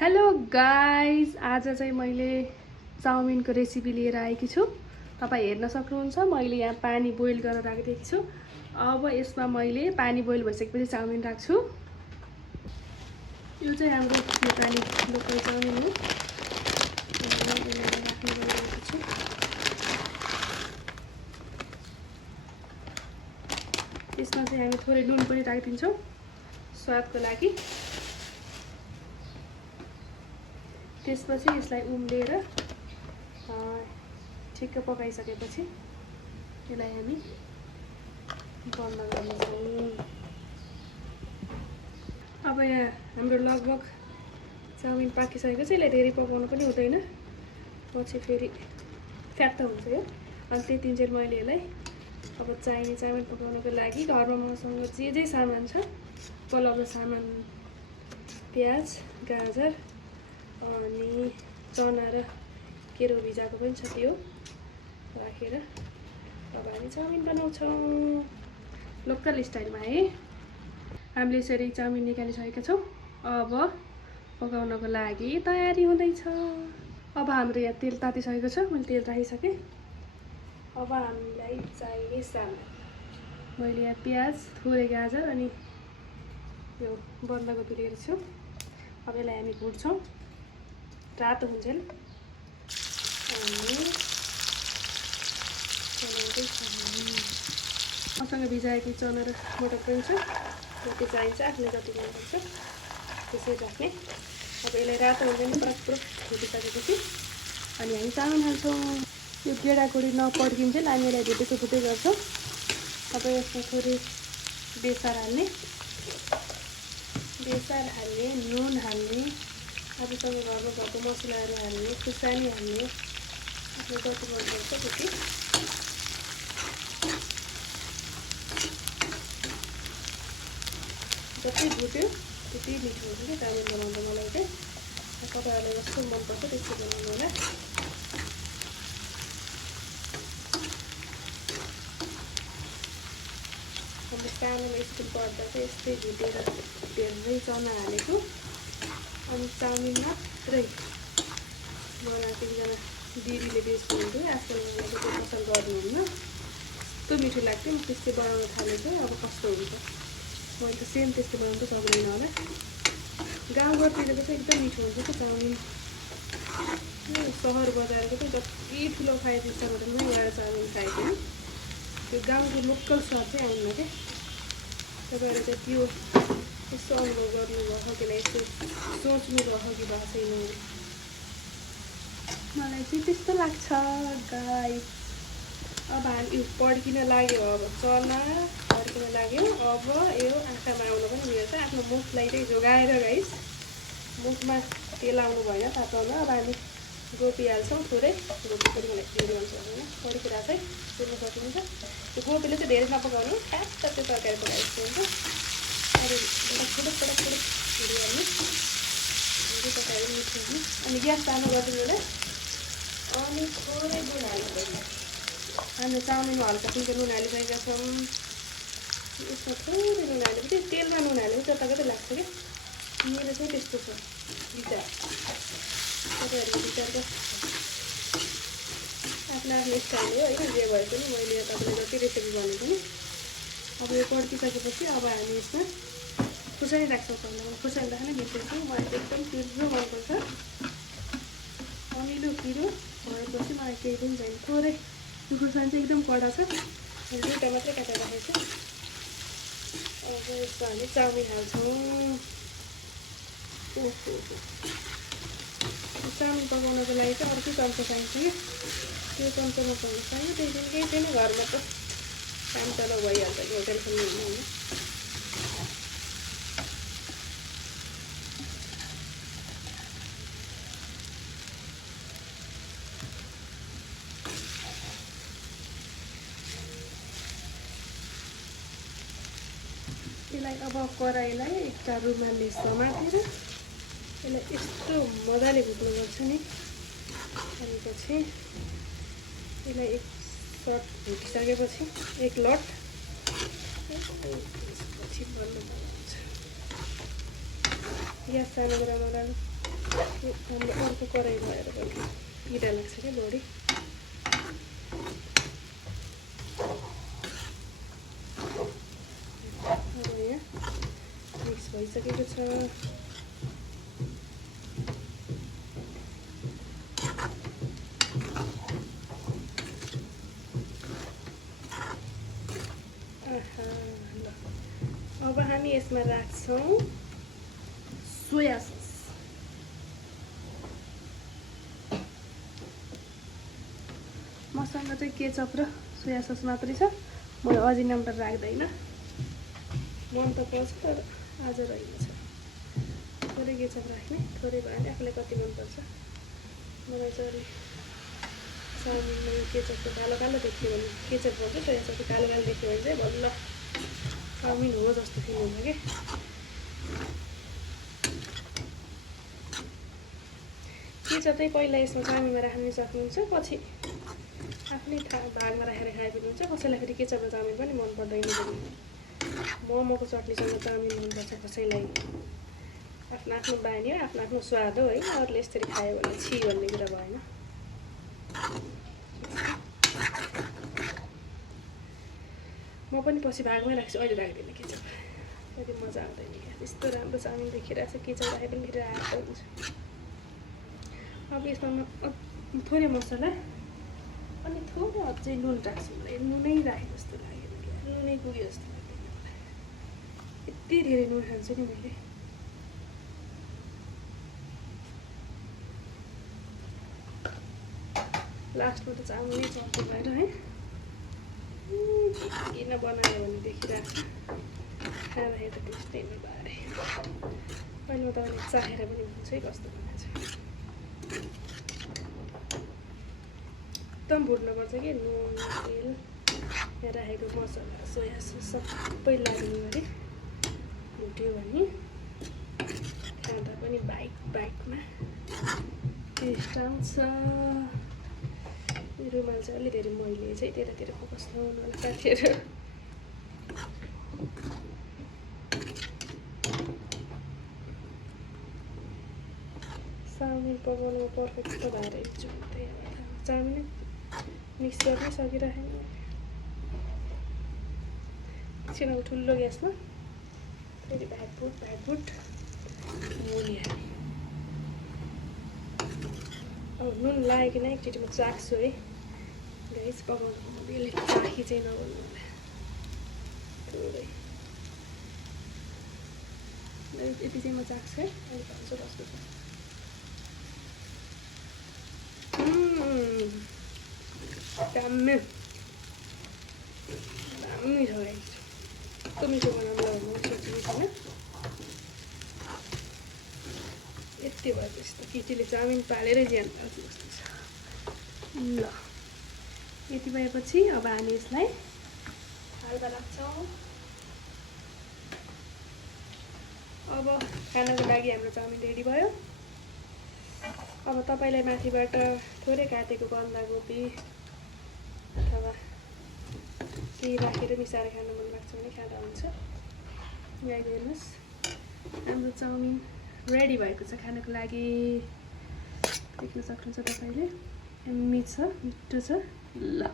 Hello guys, आज चाहिँ मैले चाउमिनको रेसिपी लिएर आएकी छु। तपाईँ हेर्न सक्नुहुन्छ मैले यहाँ पानी बोइल गरेर राखिदिएकी छु। अब यसमा मैले पानी बोइल भइसकेपछि चाउमिन राख्छु। यो चाहिँ हाम्रो नेपाली लोकल चाउमिन हो। यसमा चाहिँ हामी थोरै नुन पनि राखिदिन्छौँ स्वादको लागि। त्यसपछि यसलाई उम्लेर ठिक्क पकाइसकेपछि यसलाई हामी बन्द गर्नेछौँ। अब यहाँ हाम्रो लगभग चाउमिन पाकिसकेको छ। यसलाई धेरै पकाउनु पनि हुँदैन, पछि फेरि फ्याक्ट हुन्छ यो। अनि त्यतिन्जेल मैले यसलाई अब चाहिने चाउमिन पकाउनको लागि घरमा मसँग जे सामान छ उपलब्ध सामान, प्याज, गाजर अनि चना र केरो भिजाएको पनि छ, त्यो राखेर अब हामी चाउमिन बनाउँछौँ लोकल स्टाइलमा है। हामीले यसरी चाउमिन निकालिसकेका छौँ। अब पकाउनको लागि तयारी हुँदैछ। अब हाम्रो यहाँ तेल तातिसकेको छ, मैले तेल राखिसकेँ। अब हामीलाई चाहिने सामान मैले यहाँ प्याज, थोरै गाजर अनि यो बन्दाकोपी लिएको छु। अब यसलाई हामी भुट्छौँ रातो हुन्छन्। मसँग भिजाएको चना र मटर पनि छ, जति चाहिन्छ आफूले जति मनपर्छ त्यसरी राख्ने। अब यसलाई रातो हुन्छ नि पुरक भुटिसकेपछि अनि हामी चाउमिन हाल्छौँ। यो गेडागुडी नपड्किन्छ हामी यसलाई भुट्दै गर्छौँ। अब यसमा थोरै बेसार हाल्ने, नुन हाल्ने, आफूसँग घरमा भएको मसलाहरू हाल्ने, खुर्सानी हाल्ने, आफ्नो जति मनपर्छ त्यति। जति भुट्यो त्यति मिठो हुन्छ कि चाउमिन बनाउँदा। मलाई चाहिँ तपाईँहरूलाई जस्तो मनपर्छ त्यस्तो बनाउनु होला। हाम्रो सानोमा स्कुल पढ्दा चाहिँ यस्तै भुटेर धेरै चना हालेको अनि चाउमिन मात्रै बनाएको। एकजना दिदीले बेच्नुहुन्थ्यो, आजकल मलाई त्यो पसल गर्नुहुन्न, कस्तो मिठो लाग्थ्यो। म त्यस्तै बनाउन थालेको, अब कस्तो हुन्छ मैले त सेम त्यस्तो बनाउनु त सक्दैन होला। गाउँघरतिर चाहिँ एकदम मिठो हुन्छ कि चाउमिन। सहर बजारको चाहिँ जति ठुलो खाए त्यस्तोबाट पनि गएर चाउमिन खाएको नि त्यो गाउँको लोकल स्वाद चाहिँ आउनु क्या। तपाईँहरू चाहिँ त्यो यस्तो अनुभव गर्नुभएको कि यस्तो सोच्नुभएको कि भएको छैन, मलाई चाहिँ त्यस्तो लाग्छ गाइस। अब हामी पड्किन लाग्यो, अब चना पड्किन लाग्यो। अब यो आँखामा आउनु पनि मिल्छ। आफ्नो मुखलाई चाहिँ जोगाएर गाइस, मुखमा तेल आउनु भएन तातोमा। अब हामी गोपी हाल्छौँ थोरै। गोपी पनि मलाई फेरि हुन्छ होइन, पड्किरहेको चाहिँ सुन्नु सक्नुहुन्छ। त्यो गोपीले चाहिँ धेरै नपकाउनु, ट्याप त्यो तरकारी पकाएको हुन्छ। अरू फुडुक हाल्नु तरकारी मिठो हुने। अनि ग्यास चालु गरिदिनु होला। अनि थोरै नुन हाल्नु। हाम्रो चाउमिनमा हल्का फुल्का नुन हालिसकेका छौँ। यसमा थोरै नुन हालेपछि तेलमा नुन हालेको जताकतै लाग्छ क्या। मेरो चाहिँ त्यस्तो छ विचार। तपाईँहरूको विचार त आफ्नो स्टाइल हो होइन, जे भए पनि मैले तपाईँलाई जति रेसिपी भनेको नि। अब यो पड्किसकेपछि अब हामी यसमा खुर्सानी राख्छौँ। खुर्सानी राख्ने बिर्सेछौँ, मलाई चाहिँ एकदम पिरो मनपर्छ। अमिलो पिरो भएपछि मलाई केही पनि छैन। थोरै यो खुर्सानी चाहिँ एकदम कडा छ, दुईवटा मात्रै काटेर राखेको छु। अब यसमा हामी चाउमिन हाल्छौँ। चाउमिन पकाउनको लागि चाहिँ अर्कै चम्चा चाहिन्छ कि, त्यो चम्चामा पाउनु चाहियो। त्यही दिन केही छैन, घरमा त काम चला भइहाल्छ कि होटेल खोल्नु होइन। यसलाई अब कराईलाई एउटा रुमालले समातेर यसलाई यस्तो मजाले भुट्नुपर्छ नि। अनि पछि यसलाई एक लट भुटिसकेपछि एक लट त्यसपछि बन्द गर्नुहुन्छ। ग्यास चालु गरेर हाम्रो अर्को कराई भएर पनि पिरा लाग्छ क्या बढी। अब यहाँ मिक्स भइसकेको छ। अब हामी यसमा राख्छौँ सोया सस। मसँग चाहिँ केचप र सोया सस मात्रै छ, म अजिनामोटो राख्दैन। मन त पर्छ तर आज रहेछ, थोरै केचप राख्ने, थोरै भयो भने आफूलाई कति मनपर्छ। मलाई चाहिँ अलिक चाउमिनमा केचपको कालो कालो देख्यो भने केचप भन्छ, सोया ससको कालो कालो देख्यो भने चाहिँ बल्ल चाउमिन हो जस्तो फिल हुन्छ कि। केचप चाहिँ पहिला यसमा चाउमिनमा राख्न सक्नुहुन्छ, पछि आफ्नै भागमा राखेर खाए पनि हुन्छ। कसैलाई फेरि केचप र चाउमिन पनि मन पर्दैन पनि। मोमोको चटनीसँग चाउमिन मनपर्छ कसैलाई, आफ्नो आफ्नो बानी हो, आफ्नो आफ्नो स्वाद हो है। अरूले यसरी खायो भने छि भन्ने कुरा भएन। म पनि पछि भागमै राख्छु, अहिले राख्दिनँ केचप, कति मजा आउँदैन क्या। त्यस्तो राम्रो चाउमिन देखिरहेको छ, केचप राखे पनि फेरि आएको हुन्छ। अब यसमा थोरै मसला अनि थोरै अझै नुन राख्छु। मलाई नुनै राखे जस्तो लागेन क्या, नुनै पुग्यो जस्तो लाग्दैन। यति धेरै नुन खान्छु नि मैले। लास्टमा त चाउमिनै चल्छ भएर है, किन बनायो भने देखिरहेको छ, खाँदाखेरि त टेस्टै नभए। अहिले म तपाईँले चाखेर पनि भन्छु है कस्तो बनाएको छ। एकदम भुट्नुपर्छ कि नुन तेल यहाँ राखेको मसला सोया सस सबै लाग्ने गरी भुट्यो भने खाँदा पनि बाइक बाइकमा टेस्ट आउँछ। रुमाल चाहिँ अलि धेरै मैले चाहिँ त्यतातिर फोकस लगाउनु होला साथीहरू। चाउमिन पकाउनुमा पर्फेक्ट त भएर हिँड्छु। त्यही चाउमिन मिक्स गर्नै सकिरहेन। एकछिन अब ठुलो ग्यासमा फेरि भ्याटभुट मोली हाल्ने। अब नुन लाग्यो कि नै एकचोटि म चाख्छु है गाइस। पकाउनु बेले चाखी चाहिँ नबन्नु होला थोरै, यति चाहिँ म चाख्छु है। अहिले भन्छु कस्तो छ। दामी दामी छ गाइस। कस्तो मिठो बनाउँला भन्ने सोचेको छैन। यति भएपछि त केटीले चाउमिन पालेरै ज्यान पाल्छ जस्तो छ। ल यति भएपछि अब हामी यसलाई हाल्दा राख्छौँ। अब खानाको लागि हाम्रो चाउमिन रेडी भयो। अब तपाईँलाई माथिबाट थोरै काटेको बन्दाकोपी अथवा केही राखेर मिसाएर खानु मन लाग्छ भने खाँदा हुन्छ। यहाँ हेर्नुहोस् हाम्रो चाउमिन रेडी भएको छ खानको लागि। देख्न सक्नुहुन्छ तपाईँले, यम्मी छ, मिठो छ। ल